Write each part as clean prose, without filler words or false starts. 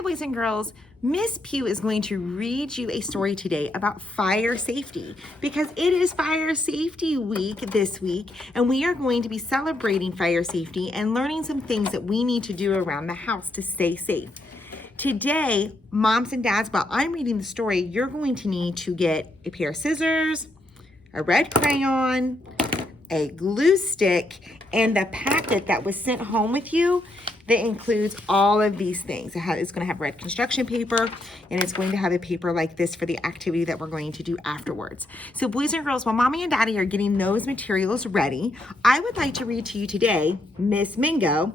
Hi, boys and girls. Miss Pugh is going to read you a story today about fire safety because it is Fire Safety Week this week, and we are going to be celebrating fire safety and learning some things that we need to do around the house to stay safe. Today, moms and dads, while I'm reading the story, you're going to need to get a pair of scissors, a red crayon, a glue stick, and the packet that was sent home with you that includes all of these things. It's going to have red construction paper, and it's going to have a paper like this for the activity that we're going to do afterwards. So boys and girls, while mommy and daddy are getting those materials ready, I would like to read to you today Miss Mingo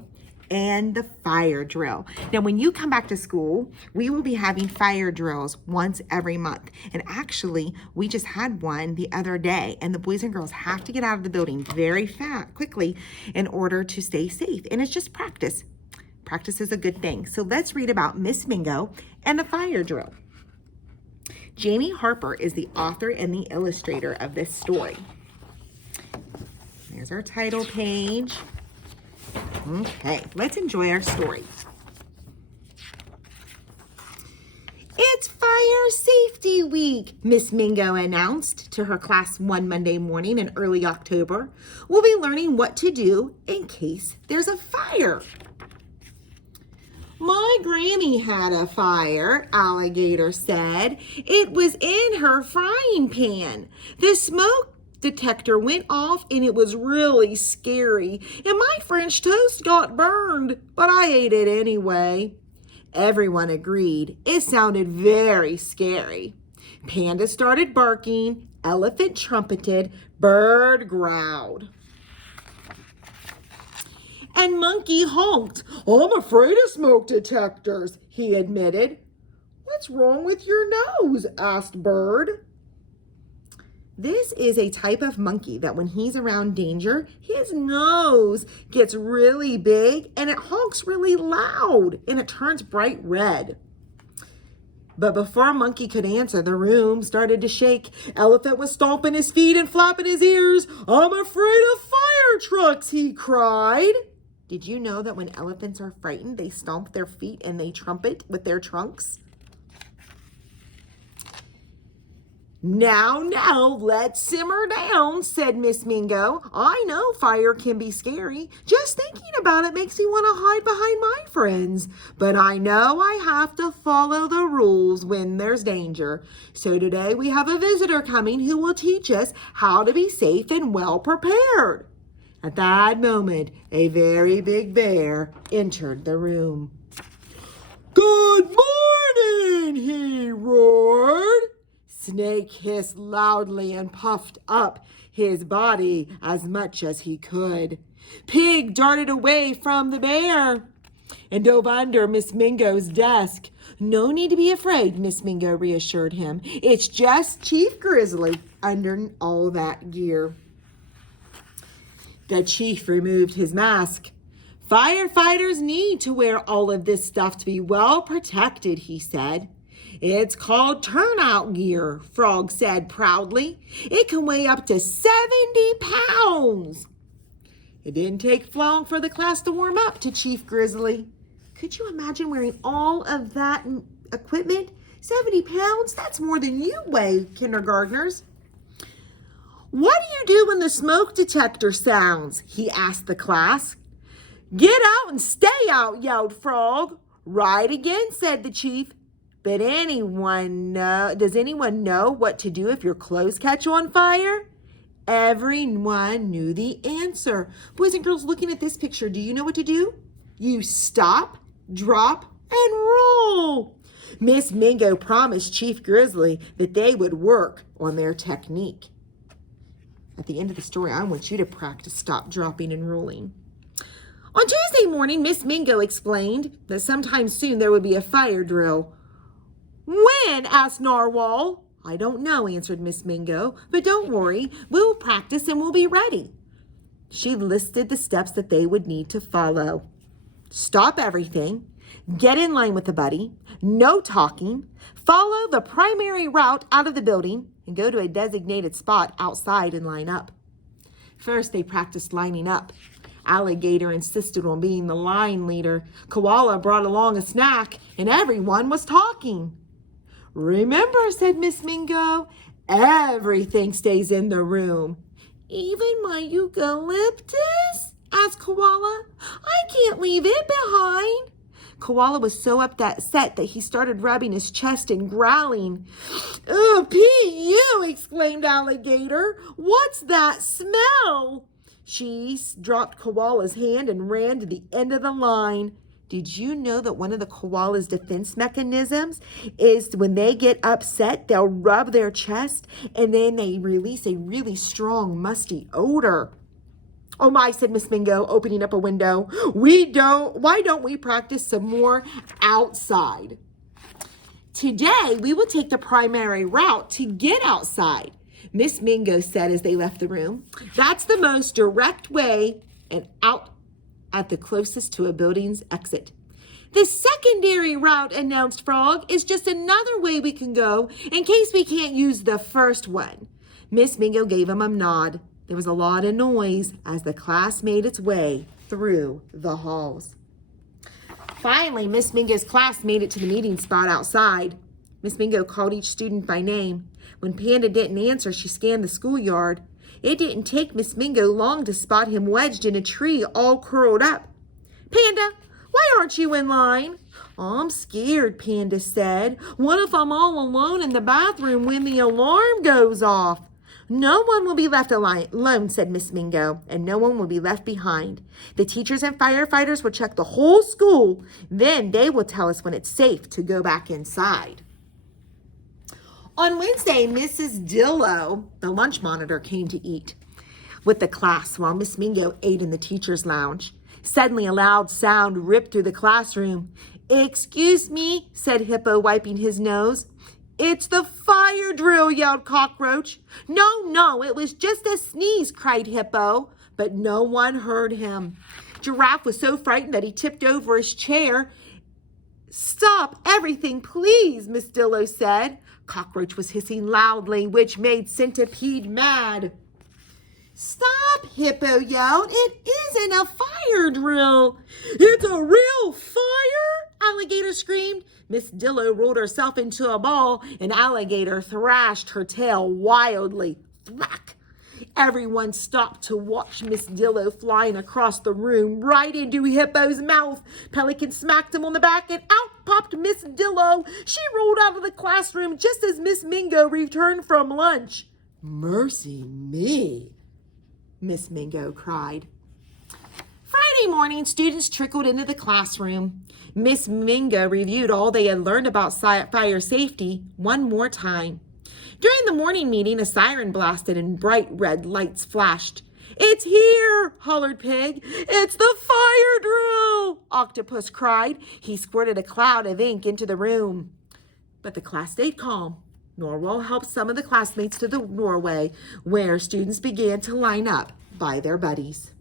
and the fire drill. Now, when you come back to school, we will be having fire drills once every month. And actually, we just had one the other day, and the boys and girls have to get out of the building very quickly in order to stay safe. And it's just practice. Practice is a good thing. So let's read about Miss Mingo and the fire drill. Jamie Harper is the author and the illustrator of this story. There's our title page. Okay, let's enjoy our story. It's Fire Safety Week, Miss Mingo announced to her class one Monday morning in early October. We'll be learning what to do in case there's a fire. My Granny had a fire, Alligator said. It was in her frying pan. The smoke detector went off and it was really scary, and my French toast got burned, but I ate it anyway. Everyone agreed. It sounded very scary. Panda started barking, elephant trumpeted, bird growled, and monkey honked. I'm afraid of smoke detectors, he admitted. What's wrong with your nose? Asked Bird. This is a type of monkey that when he's around danger, his nose gets really big and it honks really loud and it turns bright red. But before Monkey could answer, the room started to shake. Elephant was stomping his feet and flapping his ears. I'm afraid of fire trucks, he cried. Did you know that when elephants are frightened, they stomp their feet and they trumpet with their trunks? Now, let's simmer down, said Miss Mingo. I know fire can be scary. Just thinking about it makes me want to hide behind my friends. But I know I have to follow the rules when there's danger. So today we have a visitor coming who will teach us how to be safe and well prepared. At that moment, a very big bear entered the room. Good morning, he roared. Snake hissed loudly and puffed up his body as much as he could. Pig darted away from the bear and dove under Miss Mingo's desk. No need to be afraid, Miss Mingo reassured him. It's just Chief Grizzly under all that gear. The chief removed his mask. Firefighters need to wear all of this stuff to be well protected, he said. It's called turnout gear, Frog said proudly. It can weigh up to 70 pounds. It didn't take long for the class to warm up to Chief Grizzly. Could you imagine wearing all of that equipment? 70 pounds? That's more than you weigh, kindergartners. What do you do when the smoke detector sounds? He asked the class. Get out and stay out, yelled Frog. Right again, said the chief. But does anyone know what to do if your clothes catch on fire? Everyone knew the answer. Boys and girls, looking at this picture, do you know what to do? You stop, drop, and roll. Miss Mingo promised Chief Grizzly that they would work on their technique. At the end of the story, I want you to practice stop, dropping, and rolling. On Tuesday morning, Miss Mingo explained that sometime soon there would be a fire drill. When? Asked Narwhal. I don't know, answered Miss Mingo, but don't worry, we'll practice and we'll be ready. She listed the steps that they would need to follow. Stop everything, get in line with a buddy, no talking, follow the primary route out of the building, and go to a designated spot outside and line up. First, they practiced lining up. Alligator insisted on being the line leader. Koala brought along a snack, and everyone was talking. Remember, said Miss Mingo, everything stays in the room. Even my eucalyptus? Asked Koala. I can't leave it behind. Koala was so upset that he started rubbing his chest and growling. Oh, P.U., exclaimed Alligator. What's that smell? She dropped Koala's hand and ran to the end of the line. Did you know that one of the koala's defense mechanisms is when they get upset, they'll rub their chest and then they release a really strong, musty odor? Oh my, said Miss Mingo, opening up a window. Why don't we practice some more outside? Today, we will take the primary route to get outside, Miss Mingo said as they left the room. That's the most direct way and out at the closest to a building's exit. The secondary route, announced Frog, is just another way we can go in case we can't use the first one. Miss Mingo gave him a nod. There was a lot of noise as the class made its way through the halls. Finally, Miss Mingo's class made it to the meeting spot outside. Miss Mingo called each student by name. When Panda didn't answer, she scanned the schoolyard. It didn't take Miss Mingo long to spot him wedged in a tree, all curled up. Panda, why aren't you in line? I'm scared, Panda said. What if I'm all alone in the bathroom when the alarm goes off? No one will be left alone, said Miss Mingo, and no one will be left behind. The teachers and firefighters will check the whole school. Then they will tell us when it's safe to go back inside. On Wednesday, Mrs. Dillo, the lunch monitor, came to eat with the class while Miss Mingo ate in the teacher's lounge. Suddenly, a loud sound ripped through the classroom. Excuse me, said Hippo, wiping his nose. It's the fire drill, yelled Cockroach. No, it was just a sneeze, cried Hippo, but no one heard him. Giraffe was so frightened that he tipped over his chair. Stop everything, please, Miss Dillo said. Cockroach was hissing loudly, which made Centipede mad. Stop, Hippo yelled. It isn't a fire drill. It's a real fire, Alligator screamed. Miss Dillo rolled herself into a ball, and Alligator thrashed her tail wildly. Thwack! Everyone stopped to watch Miss Dillo flying across the room right into Hippo's mouth. Pelican smacked him on the back, and out popped Miss Dillo. She rolled out of the classroom just as Miss Mingo returned from lunch. Mercy me, Miss Mingo cried. Friday morning, students trickled into the classroom. Miss Mingo reviewed all they had learned about fire safety one more time. During the morning meeting, a siren blasted and bright red lights flashed. It's here, hollered Pig. It's the fire drill, Octopus cried. He squirted a cloud of ink into the room. But the class stayed calm. Norwell helped some of the classmates to the doorway, where students began to line up by their buddies.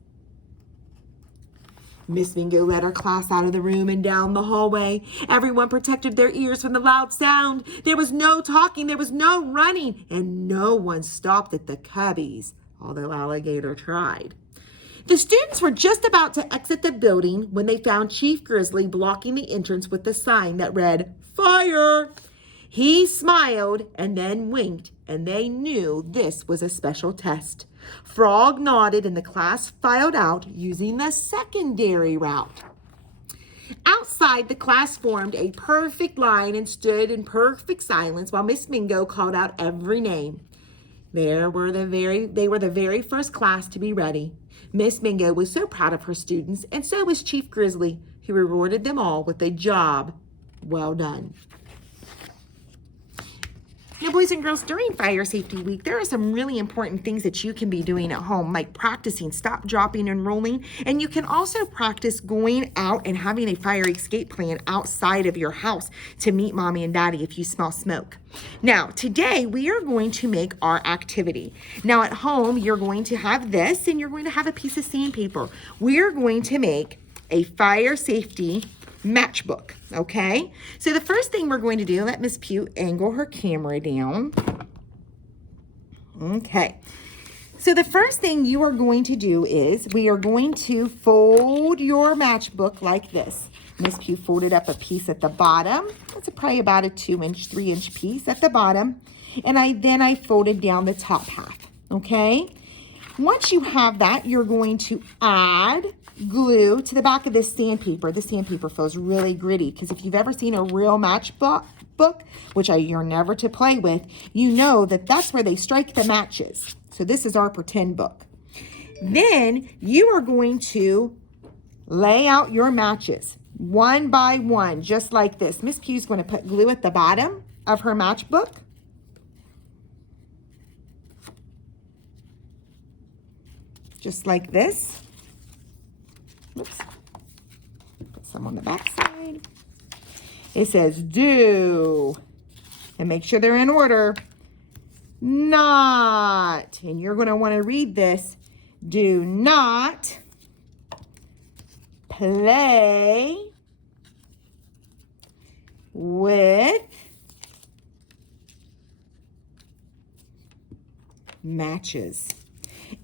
Miss Mingo led her class out of the room and down the hallway. Everyone protected their ears from the loud sound. There was no talking, there was no running, and no one stopped at the cubbies, although Alligator tried. The students were just about to exit the building when they found Chief Grizzly blocking the entrance with a sign that read, Fire! He smiled and then winked, and they knew this was a special test. Frog nodded and the class filed out using the secondary route. Outside, the class formed a perfect line and stood in perfect silence while Miss Mingo called out every name. They were the very first class to be ready. Miss Mingo was so proud of her students, and so was Chief Grizzly, who rewarded them all with a job well done. Now, boys and girls, during Fire Safety Week, there are some really important things that you can be doing at home, like practicing stop, dropping, and rolling. And you can also practice going out and having a fire escape plan outside of your house to meet Mommy and Daddy if you smell smoke. Now, today we are going to make our activity. Now, at home, you're going to have this, and you're going to have a piece of sandpaper. We're going to make a fire safety matchbook, okay? So the first thing we're going to do, let Miss Pugh angle her camera down. Okay. So the first thing you are going to do is we are going to fold your matchbook like this. Miss Pugh folded up a piece at the bottom. That's probably about a 2-inch, 3-inch piece at the bottom. And I folded down the top half, okay? Once you have that, you're going to add glue to the back of this sandpaper. This sandpaper feels really gritty because if you've ever seen a real matchbook, which you're never to play with, you know that that's where they strike the matches. So this is our pretend book. Then you are going to lay out your matches one by one, just like this. Miss Pugh's going to put glue at the bottom of her matchbook. Just like this. Oops. Put some on the back side. It says do. And make sure they're in order. Not. And you're going to want to read this. Do not play with matches.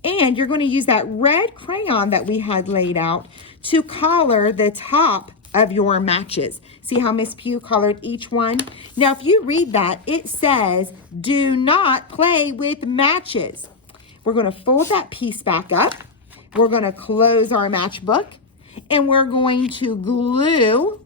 And you're going to use that red crayon that we had laid out to color the top of your matches. See how Miss Pugh colored each one? Now, if you read that, it says, do not play with matches. We're going to fold that piece back up. We're going to close our matchbook. And we're going to glue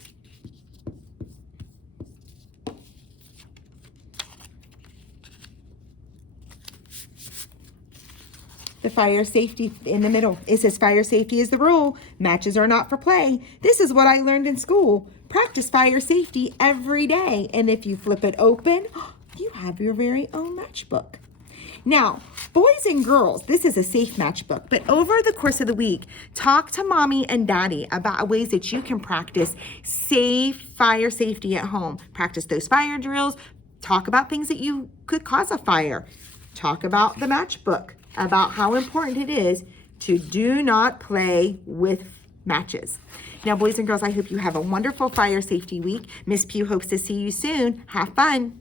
the fire safety in the middle. It says fire safety is the rule. Matches are not for play. This is what I learned in school. Practice fire safety every day. And if you flip it open, you have your very own matchbook. Now, boys and girls, this is a safe matchbook, but over the course of the week, talk to mommy and daddy about ways that you can practice safe fire safety at home. Practice those fire drills. Talk about things that you could cause a fire. Talk about the matchbook, about how important it is to do not play with matches. Now, boys and girls, I hope you have a wonderful fire safety week. Miss Pugh hopes to see you soon. Have fun.